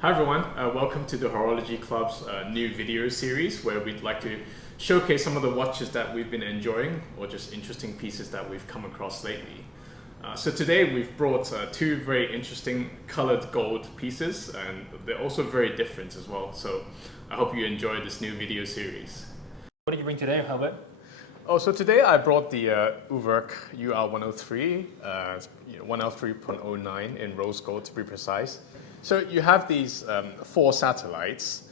Hi everyone, welcome to the Horology Club's new video series where we'd like to showcase some of the watches that we've been enjoying or just interesting pieces that we've come across lately. So today we've brought two very interesting colored gold pieces, and they're also very different as well. So I hope you enjoy this new video series. What did you bring today, Albert? Oh, so today I brought the Urwerk UR-103, 103.09 in rose gold to be precise. So you have these four satellites,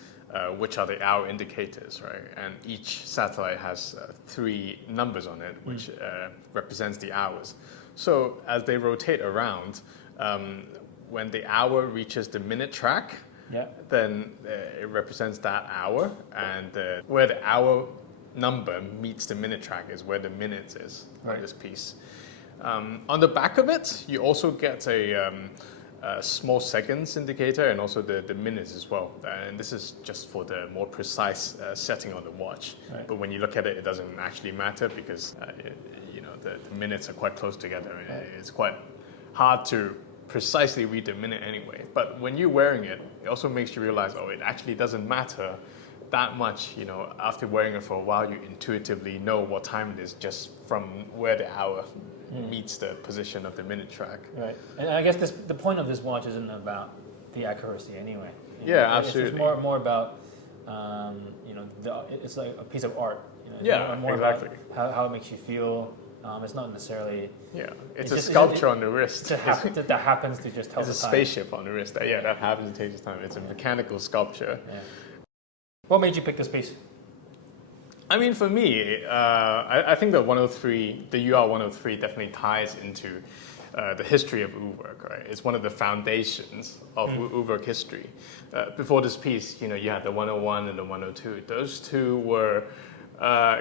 which are the hour indicators, right? And each satellite has three numbers on it, which represents the hours. So as they rotate around, when the hour reaches the minute track, then it represents that hour, and where the hour number meets the minute track is where the minutes is on this piece. On the back of it, you also get a small seconds indicator and also the minutes as well. And this is just for the more precise setting on the watch. Right. But when you look at it, it doesn't actually matter because the minutes are quite close together. Right. It's quite hard to precisely read the minute anyway. But when you're wearing it, it also makes you realize, oh, it actually doesn't matter that much. After wearing it for a while, you intuitively know what time it is just from where the hour meets the position of the minute track. Right, and I guess the point of this watch isn't about the accuracy anyway. Absolutely. It's more about it's like a piece of art. More exactly. About how it makes you feel. It's not necessarily. It's a sculpture on the wrist. That happens to just tell the time. It's a spaceship on the wrist. That happens to take its time. It's a mechanical sculpture. Yeah. What made you pick this piece? I mean, for me, I think the UR-103 definitely ties into the history of Urwerk, right? It's one of the foundations of Urwerk history. Before this piece, you had the 101 and the 102. Those two were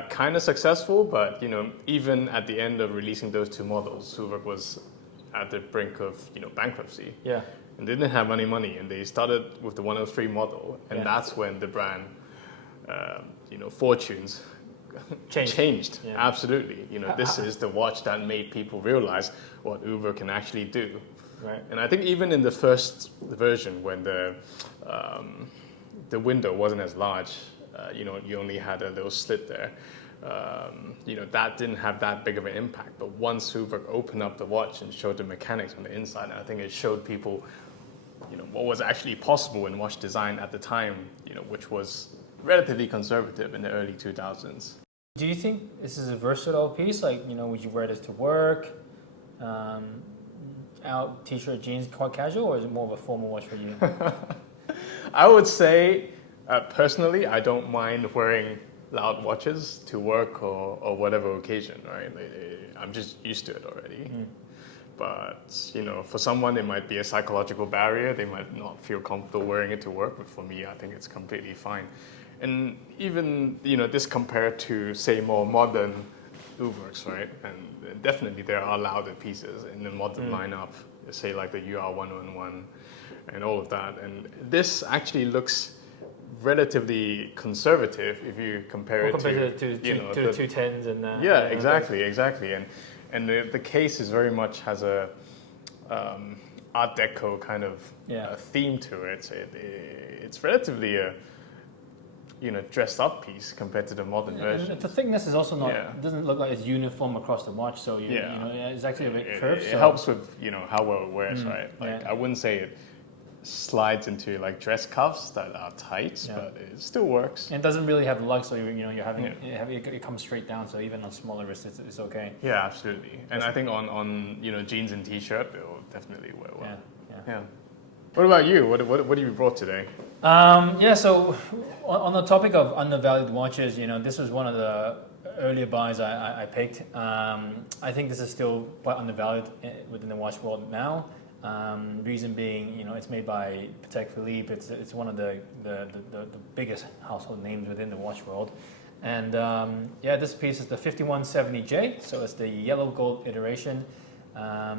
kind of successful, but even at the end of releasing those two models, Urwerk was at the brink of bankruptcy. Yeah. And they didn't have any money, and they started with the 103 model, and that's when the brand fortunes changed. Yeah. Absolutely. This is the watch that made people realize what Urwerk can actually do. Right. And I think even in the first version, when the window wasn't as large, you only had a little slit there. That didn't have that big of an impact. But once Urwerk opened up the watch and showed the mechanics on the inside, I think it showed people, what was actually possible in watch design at the time, which was relatively conservative in the early 2000s. Do you think this is a versatile piece? Like, would you wear this to work, out, t-shirt, jeans, quite casual, or is it more of a formal watch for you? I would say, personally, I don't mind wearing loud watches to work or whatever occasion, right? I'm just used to it already. But, for someone, it might be a psychological barrier. They might not feel comfortable wearing it to work, but for me, I think it's completely fine. And even, this compared to, say, more modern Urwerks, right? And definitely there are louder pieces in the modern lineup, say like the UR-111 and all of that. And this actually looks relatively conservative if you compare it to the 210s and exactly. And the case is very much has a Art Deco kind of theme to it. So it's relatively a dressed up piece compared to the modern version. And the thickness is also not. It doesn't look like it's uniform across the watch. So it's actually a bit curved. It helps with how well it wears, right? I wouldn't say it slides into like dress cuffs that are tight, but it still works. And it doesn't really have lug, so it comes straight down. So even on smaller wrists, it's okay. Yeah, absolutely. And I think on jeans and t-shirt, it will definitely wear well. Yeah. What about you? What have you brought today? So on the topic of undervalued watches, this was one of the earlier buys I picked. I think this is still quite undervalued within the watch world now. Reason being, it's made by Patek Philippe. It's one of the biggest household names within the watch world. And this piece is the 5170J, so it's the yellow gold iteration.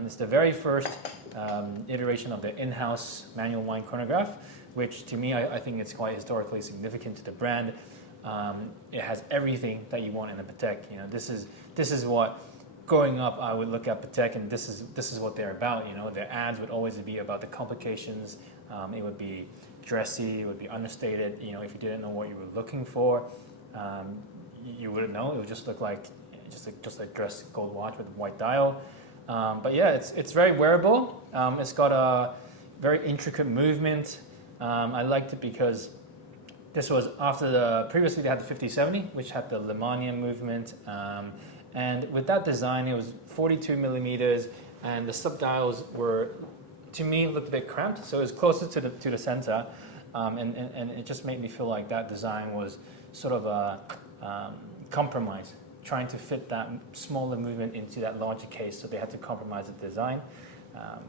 It's the very first iteration of the in-house manual wind chronograph, which to me, I think it's quite historically significant to the brand. It has everything that you want in a Patek. This is what growing up, I would look at Patek, and this is what they're about. You know, their ads would always be about the complications. It would be dressy, it would be understated. You know, if you didn't know what you were looking for, you wouldn't know. It would just look like just a dressed gold watch with a white dial. But yeah, it's very wearable. It's got a very intricate movement. I liked it because this was after previously they had the 5070, which had the Lemania movement. And with that design, it was 42 millimeters, and the subdials were, to me, looked a bit cramped. So it was closer to the center, and it just made me feel like that design was sort of a compromise, trying to fit that smaller movement into that larger case. So they had to compromise the design.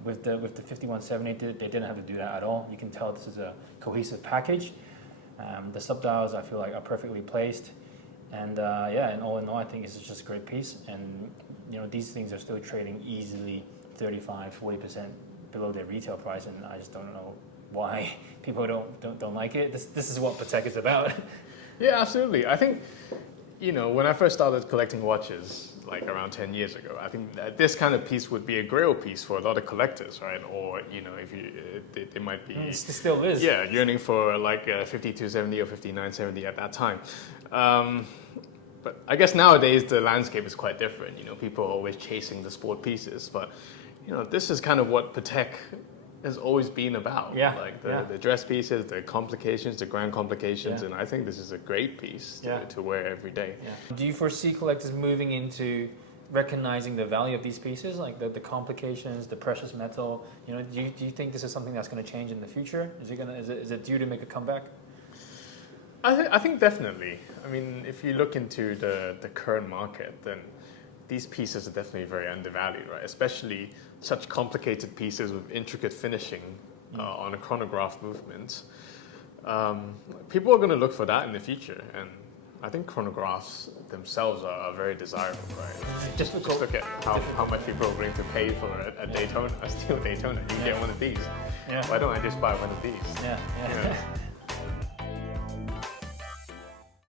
With the 5170, they didn't have to do that at all. You can tell this is a cohesive package. The subdials, I feel like, are perfectly placed. And yeah, and all in all, I think it's just a great piece. And you know, these things are still trading easily 35-40% below their retail price, and I just don't know why people don't like it. This is what Patek is about. Yeah, absolutely. I think, you know, when I first started collecting watches, like around 10 years ago, I think that this kind of piece would be a grail piece for a lot of collectors, right? Or, you know, if they might be... It still is. Yeah, yearning for like a 5270 or 5970 at that time. But I guess nowadays the landscape is quite different. You know, people are always chasing the sport pieces, but, you know, this is kind of what Patek has always been about. Yeah. Like the dress pieces, the complications, the grand complications, Yeah. and I think this is a great piece to wear every day. Yeah. Do you foresee collectors moving into recognizing the value of these pieces, like the complications, the precious metal? You know, do you think this is something that's going to change in the future? Is it due to make a comeback? I think definitely. I mean, if you look into the current market, then these pieces are definitely very undervalued, right? Especially such complicated pieces with intricate finishing on a chronograph movement. People are going to look for that in the future, and I think chronographs themselves are very desirable, right? Just look at how much people are willing to pay for a Daytona, a steel Daytona. You get one of these. Yeah. Why don't I just buy one of these? Yeah. You know?